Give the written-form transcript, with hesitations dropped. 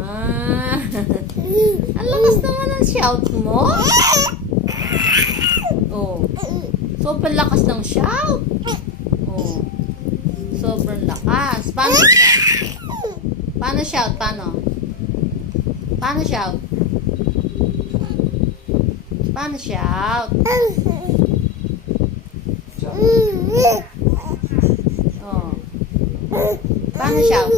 Ah. Ang lakas naman ang shout mo. Oh. Sobrang lakas ng shout. Oh. Sobrang lakas. Paano shout? Paano shout? Paano? Paano shout? Paano shout? Oh. Paano shout?